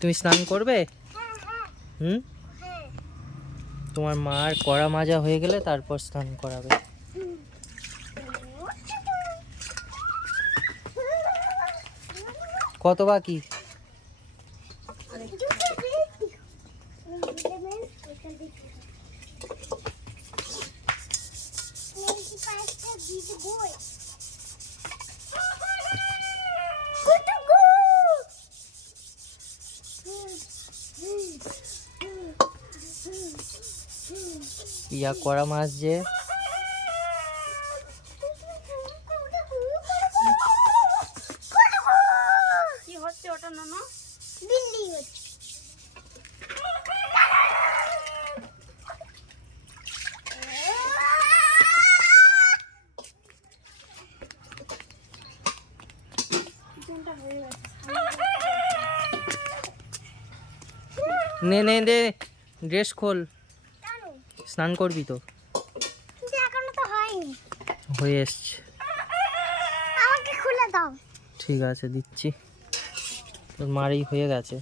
তুমি স্নান করবে? হুম? তোমার মার কড়া মাজা হয়ে গেলে তারপর স্নান করাবে। কত বাকি? ইয়া কড়া মাছ যে। কি হচ্ছে ওটা নে নে নে ড্রেস খোল। স্নান করবি তো? হয়ে এসছে। ঠিক আছে দিচ্ছি। তোর মারই হয়ে গেছে।